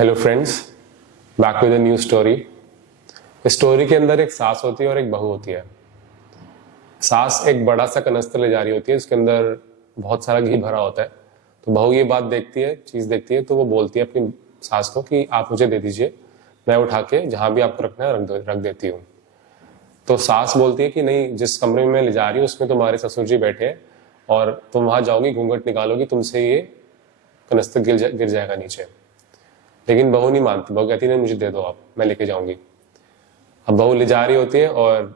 Hello friends, back with a new story. इस story के अंदर एक सास होती है और एक बहू होती है। सास एक बड़ा सा कनस्तर ले जा रही होती है, इसके अंदर बहुत सारा घी भरा होता है। तो बहू ये बात देखती है, चीज़ देखती है, तो वो बोलती है अपनी सास को कि आप मुझे दे दीजिए, मैं उठा के जहाँ भी आपको रखना है रख देती हूँ। तो सास बोलती है कि नहीं, जिस कमरे में मैं ले जा रही हूँ उसमें तुम्हारे ससुर जी बैठे हैं और तुम वहाँ जाओगी, घूंघट निकालोगी, तुमसे ये कनस्तर गिर जाएगा नीचे। लेकिन बहू नहीं मानती, बहू कहती नहीं, मुझे दे दो, आप, मैं लेके जाऊंगी। अब बहू ले जा रही होती है और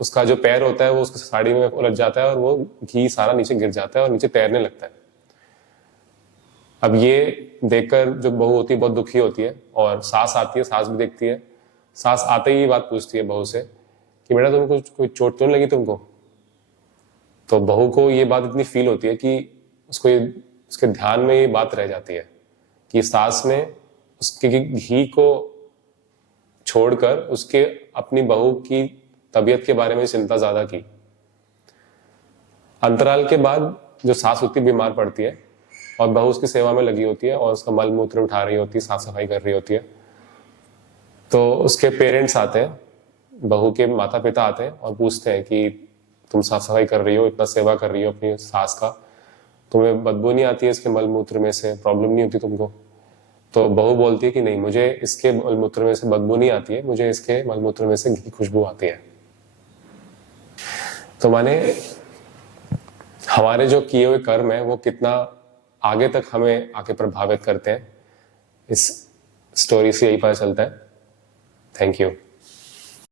उसका जो पैर होता है वो उसकी साड़ी में उलझ जाता है और वो घी सारा नीचे गिर जाता है और नीचे तैरने लगता है। अब ये देखकर जो बहू होती है बहुत दुखी होती है और सास आती है, सास भी देखती है। सास आते ही बात पूछती है बहू से कि बेटा तुमको कोई चोट तो नहीं लगी तुमको? तो बहू को ये बात इतनी फील होती है कि उसके ध्यान में ये बात रह जाती है कि सास ने उसके घी को छोड़कर उसके अपनी बहू की तबीयत के बारे में चिंता ज्यादा की। अंतराल के बाद जो सास होती है बीमार पड़ती है और बहू उसकी सेवा में लगी होती है और उसका मल मूत्र उठा रही होती है, साफ सफाई कर रही होती है। तो उसके पेरेंट्स आते हैं, बहू के माता पिता आते हैं और पूछते हैं कि तुम साफ सफाई कर रही हो, इतना सेवा कर रही हो अपनी सास का, तुम्हें बदबू नहीं आती है इसके मल मूत्र में से, प्रॉब्लम नहीं होती तुमको? तो बहू बोलती है कि नहीं, मुझे इसके मलमूत्र में से बदबू नहीं आती है, मुझे इसके मलमूत्र में से घी की खुशबू आती है। तो माने हमारे जो किए हुए कर्म है वो कितना आगे तक हमें आके प्रभावित करते हैं, इस स्टोरी से यही पता चलता है। Thank you.